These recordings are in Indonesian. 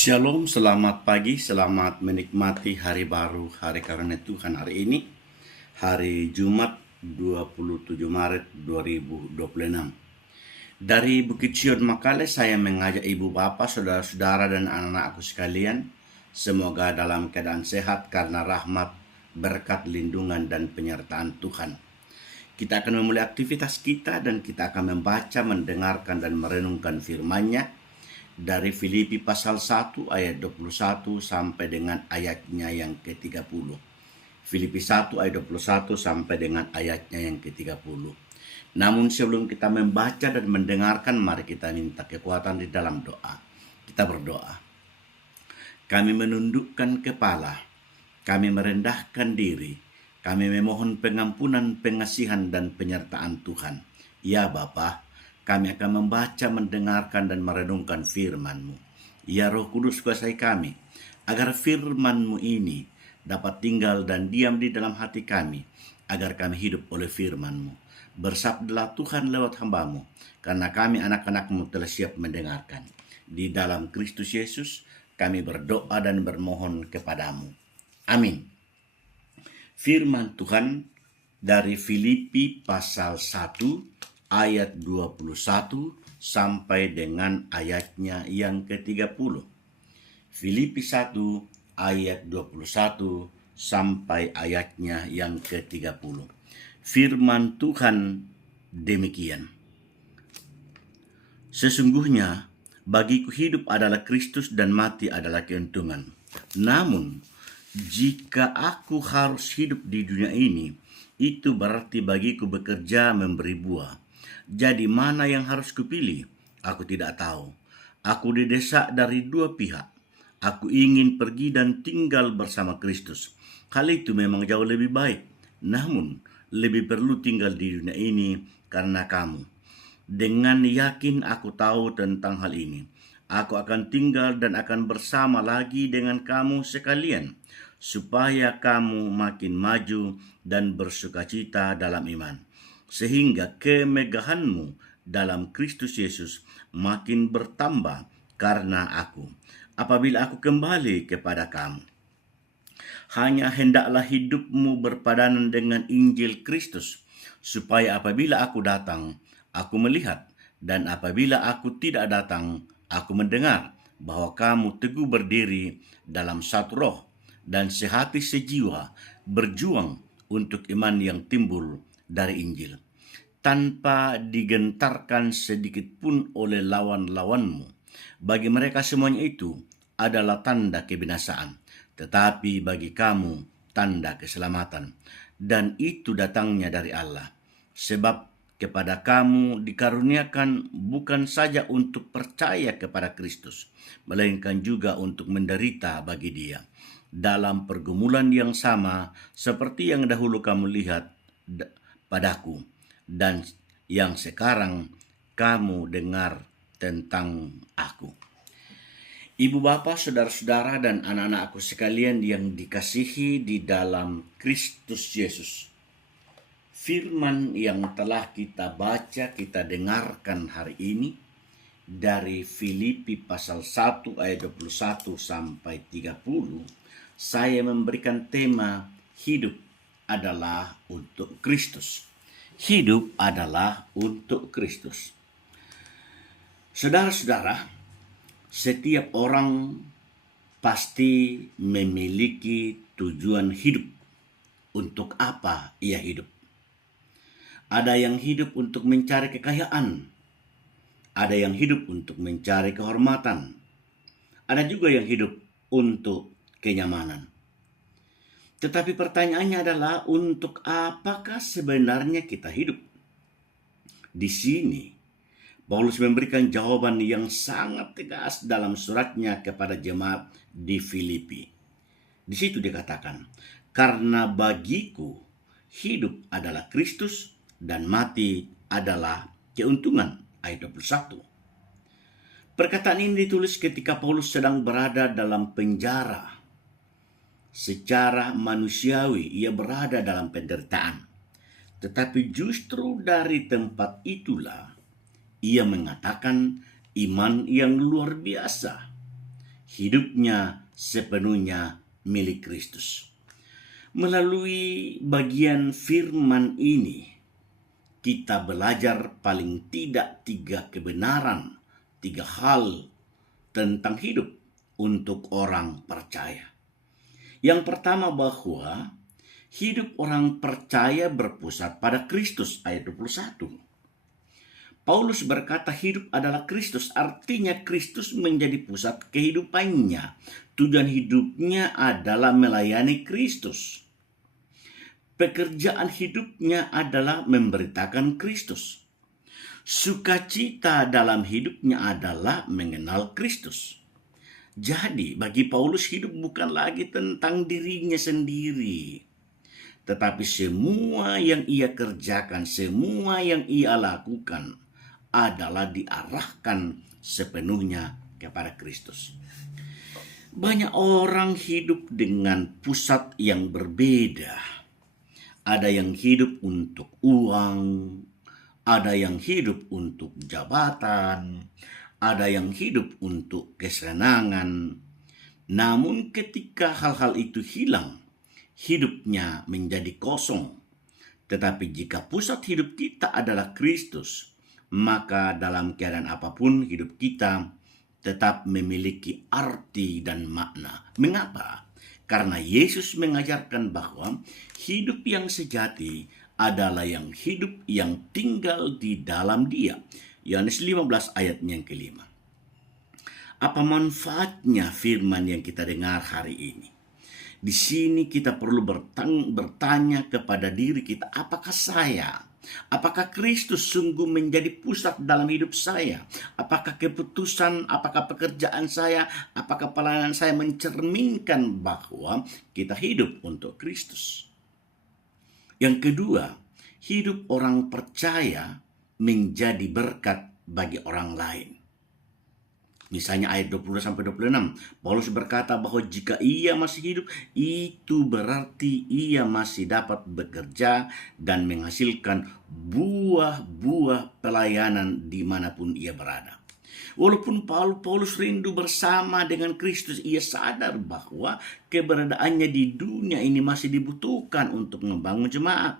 Shalom, selamat pagi, selamat menikmati hari baru, hari karunia Tuhan hari ini, hari Jumat 27 Maret 2026. Dari Bukit Sion Makale, saya mengajak ibu bapak, saudara-saudara dan anak-anakku sekalian, semoga dalam keadaan sehat karena rahmat, berkat, lindungan, dan penyertaan Tuhan. Kita akan memulai aktivitas kita dan kita akan membaca, mendengarkan, dan merenungkan firman-Nya dari Filipi pasal 1 ayat 21 sampai dengan ayatnya yang ke-30. Filipi 1 ayat 21 sampai dengan ayatnya yang ke-30. Namun sebelum kita membaca dan mendengarkan, mari kita minta kekuatan di dalam doa. Kita berdoa. Kami menundukkan kepala, kami merendahkan diri, kami memohon pengampunan, pengasihan, dan penyertaan Tuhan. Ya Bapa, kami akan membaca, mendengarkan, dan merenungkan firman-Mu. Ya Roh Kudus, kuasai kami, agar firman-Mu ini dapat tinggal dan diam di dalam hati kami, agar kami hidup oleh firman-Mu. Bersabdalah Tuhan lewat hamba-Mu, karena kami anak-anak-Mu telah siap mendengarkan. Di dalam Kristus Yesus, kami berdoa dan bermohon kepadamu. Amin. Firman Tuhan dari Filipi pasal 1 ayat 21 sampai dengan ayatnya yang ke-30. Filipi 1 ayat 21 sampai ayatnya yang ke-30. Firman Tuhan demikian. Sesungguhnya bagiku hidup adalah Kristus dan mati adalah keuntungan. Namun jika aku harus hidup di dunia ini, itu berarti bagiku bekerja memberi buah. Jadi mana yang harus kupilih? Aku tidak tahu. Aku didesak dari dua pihak. Aku ingin pergi dan tinggal bersama Kristus. Hal itu memang jauh lebih baik. Namun lebih perlu tinggal di dunia ini karena kamu. Dengan yakin aku tahu tentang hal ini. Aku akan tinggal dan akan bersama lagi dengan kamu sekalian, supaya kamu makin maju dan bersukacita dalam iman, sehingga kemegahanmu dalam Kristus Yesus makin bertambah karena aku, apabila aku kembali kepada kamu. Hanya hendaklah hidupmu berpadanan dengan Injil Kristus, supaya apabila aku datang, aku melihat, dan apabila aku tidak datang, aku mendengar bahwa kamu teguh berdiri dalam satu roh dan sehati sejiwa berjuang untuk iman yang timbul dari Injil, tanpa digentarkan sedikit pun oleh lawan-lawanmu. Bagi mereka semuanya itu adalah tanda kebinasaan, tetapi bagi kamu tanda keselamatan. Dan itu datangnya dari Allah. Sebab kepada kamu dikaruniakan bukan saja untuk percaya kepada Kristus, melainkan juga untuk menderita bagi Dia, dalam pergumulan yang sama seperti yang dahulu kamu lihat padaku, dan yang sekarang kamu dengar tentang aku. Ibu bapak, saudara-saudara, dan anak-anakku sekalian yang dikasihi di dalam Kristus Yesus. Firman yang telah kita baca, kita dengarkan hari ini dari Filipi pasal 1 ayat 21 sampai 30, saya memberikan tema hidup adalah untuk Kristus. Hidup adalah untuk Kristus. Saudara-saudara, setiap orang pasti memiliki tujuan hidup. Untuk apa ia hidup? Ada yang hidup untuk mencari kekayaan. Ada yang hidup untuk mencari kehormatan. Ada juga yang hidup untuk kenyamanan. Tetapi pertanyaannya adalah, untuk apakah sebenarnya kita hidup? Di sini Paulus memberikan jawaban yang sangat tegas dalam suratnya kepada jemaat di Filipi. Di situ dikatakan, karena bagiku hidup adalah Kristus dan mati adalah keuntungan. Ayat 21. Perkataan ini ditulis ketika Paulus sedang berada dalam penjara. Secara manusiawi ia berada dalam penderitaan. Tetapi justru dari tempat itulah ia mengatakan iman yang luar biasa. hidupnya sepenuhnya milik Kristus. Melalui bagian firman ini, kita belajar paling tidak 3 kebenaran, 3 hal tentang hidup untuk orang percaya. Yang pertama, bahwa hidup orang percaya berpusat pada Kristus, ayat 21. Paulus berkata hidup adalah Kristus, artinya Kristus menjadi pusat kehidupannya. Tujuan hidupnya adalah melayani Kristus. Pekerjaan hidupnya adalah memberitakan Kristus. Sukacita dalam hidupnya adalah mengenal Kristus. Jadi bagi Paulus hidup bukan lagi tentang dirinya sendiri, tetapi semua yang ia kerjakan, semua yang ia lakukan adalah diarahkan sepenuhnya kepada Kristus. Banyak orang hidup dengan pusat yang berbeda. Ada yang hidup untuk uang, ada yang hidup untuk jabatan, ada yang hidup untuk kesenangan. Namun ketika hal-hal itu hilang, hidupnya menjadi kosong. Tetapi jika pusat hidup kita adalah Kristus, maka dalam keadaan apapun hidup kita tetap memiliki arti dan makna. Mengapa? Karena Yesus mengajarkan bahwa hidup yang sejati adalah yang hidup yang tinggal di dalam Dia. Yohanes 15 ayatnya yang kelima. Apa manfaatnya firman yang kita dengar hari ini? Di sini kita perlu bertanya kepada diri kita, apakah Kristus sungguh menjadi pusat dalam hidup saya? Apakah keputusan, apakah pekerjaan saya, apakah pelayanan saya mencerminkan bahwa kita hidup untuk Kristus? Yang kedua, hidup orang percaya menjadi berkat bagi orang lain. Misalnya ayat 20-26, Paulus berkata bahwa jika ia masih hidup, itu berarti ia masih dapat bekerja dan menghasilkan buah-buah pelayanan dimanapun ia berada. Walaupun Paulus rindu bersama dengan Kristus, ia sadar bahwa keberadaannya di dunia ini masih dibutuhkan untuk membangun jemaat.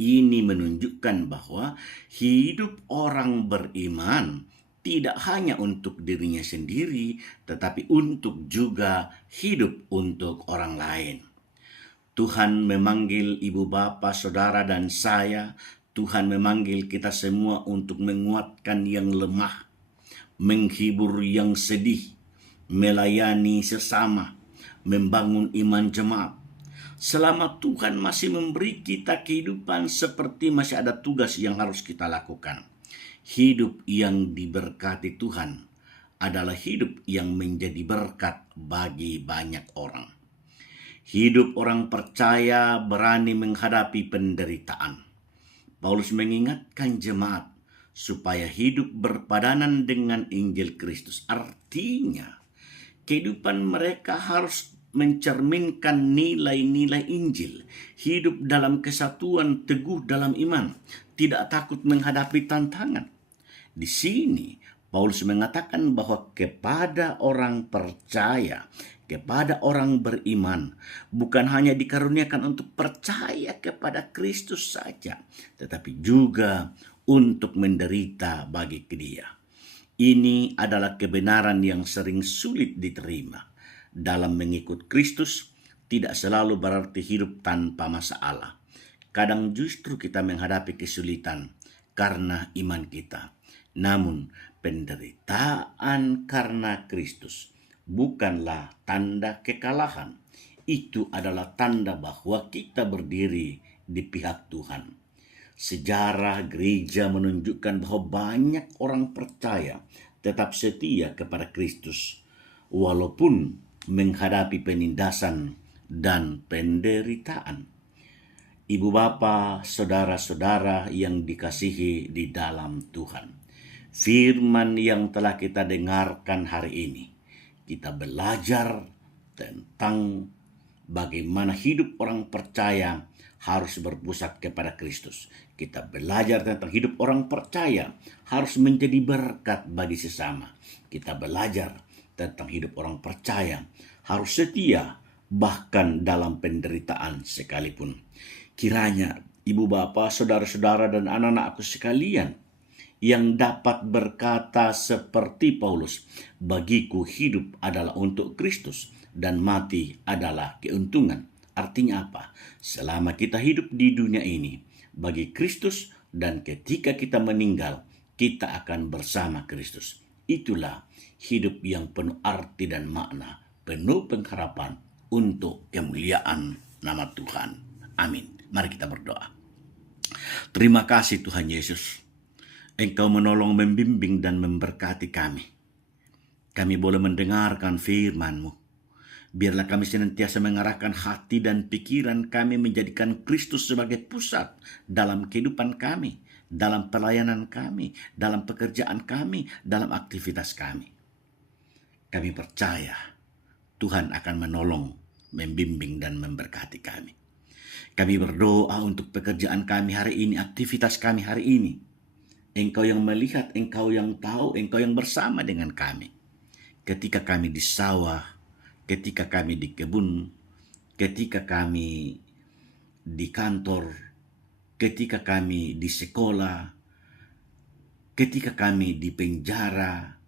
Ini menunjukkan bahwa hidup orang beriman tidak hanya untuk dirinya sendiri, tetapi untuk juga hidup untuk orang lain. Tuhan memanggil ibu bapa, saudara, dan saya. Tuhan memanggil kita semua untuk menguatkan yang lemah, menghibur yang sedih, melayani sesama, membangun iman jemaat. Selama Tuhan masih memberi kita kehidupan, seperti masih ada tugas yang harus kita lakukan. Hidup yang diberkati Tuhan adalah hidup yang menjadi berkat bagi banyak orang. Hidup orang percaya berani menghadapi penderitaan. Paulus mengingatkan jemaat supaya hidup berpadanan dengan Injil Kristus. Artinya, kehidupan mereka harus mencerminkan nilai-nilai Injil, hidup dalam kesatuan, teguh dalam iman, tidak takut menghadapi tantangan. Di sini Paulus mengatakan bahwa kepada orang percaya, kepada orang beriman, bukan hanya dikaruniakan untuk percaya kepada Kristus saja, tetapi juga untuk menderita bagi Dia. Ini adalah kebenaran yang sering sulit diterima. Dalam mengikut Kristus tidak selalu berarti hidup tanpa masalah. Kadang justru kita menghadapi kesulitan karena iman kita. Namun penderitaan karena Kristus bukanlah tanda kekalahan. Itu adalah tanda bahwa kita berdiri di pihak Tuhan. Sejarah gereja menunjukkan bahwa banyak orang percaya tetap setia kepada Kristus walaupun menghadapi penindasan dan penderitaan. Ibu bapa, saudara-saudara yang dikasihi di dalam Tuhan, firman yang telah kita dengarkan hari ini, kita belajar tentang bagaimana hidup orang percaya harus berpusat kepada Kristus. Kita belajar tentang hidup orang percaya harus menjadi berkat bagi sesama. Kita belajar tentang hidup orang percaya. Harus setia bahkan dalam penderitaan sekalipun. Kiranya ibu bapak, saudara-saudara dan anak-anak aku sekalian yang dapat berkata seperti Paulus, bagiku hidup adalah untuk Kristus dan mati adalah keuntungan. Artinya apa? Selama kita hidup di dunia ini, bagi Kristus, dan ketika kita meninggal, kita akan bersama Kristus. Itulah hidup yang penuh arti dan makna, penuh pengharapan untuk kemuliaan nama Tuhan. Amin. Mari kita berdoa. Terima kasih Tuhan Yesus. Engkau menolong, membimbing, dan memberkati kami. Kami boleh mendengarkan firman-Mu. Biarlah kami senantiasa mengarahkan hati dan pikiran kami menjadikan Kristus sebagai pusat dalam kehidupan kami, dalam pelayanan kami, dalam pekerjaan kami, dalam aktivitas kami. Kami percaya Tuhan akan menolong, membimbing, dan memberkati kami. Kami berdoa untuk pekerjaan kami hari ini, aktivitas kami hari ini. Engkau yang melihat, Engkau yang tahu, Engkau yang bersama dengan kami. Ketika kami di sawah, ketika kami di kebun, ketika kami di kantor, ketika kami di sekolah, ketika kami di penjara,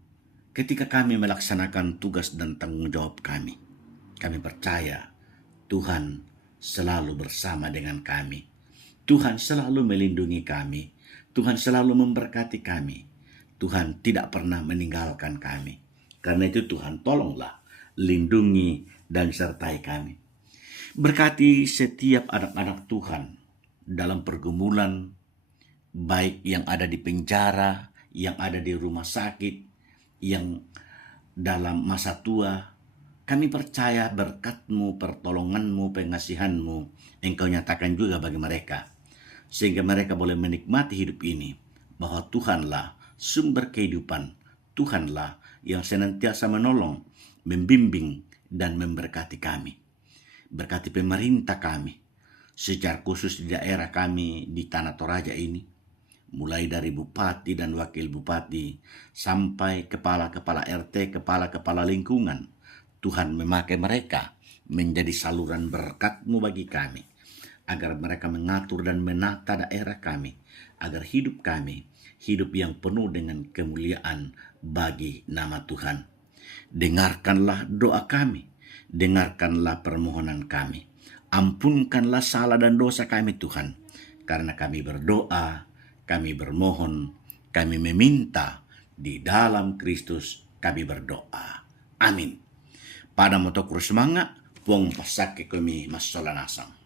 ketika kami melaksanakan tugas dan tanggung jawab kami. Kami percaya Tuhan selalu bersama dengan kami. Tuhan selalu melindungi kami. Tuhan selalu memberkati kami. Tuhan tidak pernah meninggalkan kami. Karena itu Tuhan tolonglah, lindungi dan sertai kami. Berkati setiap anak-anak Tuhan dalam pergumulan, baik yang ada di penjara, yang ada di rumah sakit, yang dalam masa tua. Kami percaya berkat-Mu, pertolongan-Mu, pengasihan-Mu, Engkau nyatakan juga bagi mereka. Sehingga mereka boleh menikmati hidup ini, bahwa Tuhanlah sumber kehidupan, Tuhanlah yang senantiasa menolong, membimbing, dan memberkati kami. Berkati pemerintah kami, secara khusus di daerah kami di Tanah Toraja ini, mulai dari bupati dan wakil bupati, sampai kepala-kepala RT, kepala-kepala lingkungan. Tuhan memakai mereka menjadi saluran berkat-Mu bagi kami, agar mereka mengatur dan menata daerah kami, agar hidup kami, hidup yang penuh dengan kemuliaan bagi nama Tuhan. Dengarkanlah doa kami, dengarkanlah permohonan kami. Ampunkanlah salah dan dosa kami Tuhan, karena kami berdoa, kami bermohon, kami meminta, di dalam Kristus kami berdoa. Amin. Pada moto semangat, puang pasake kami masolanasang.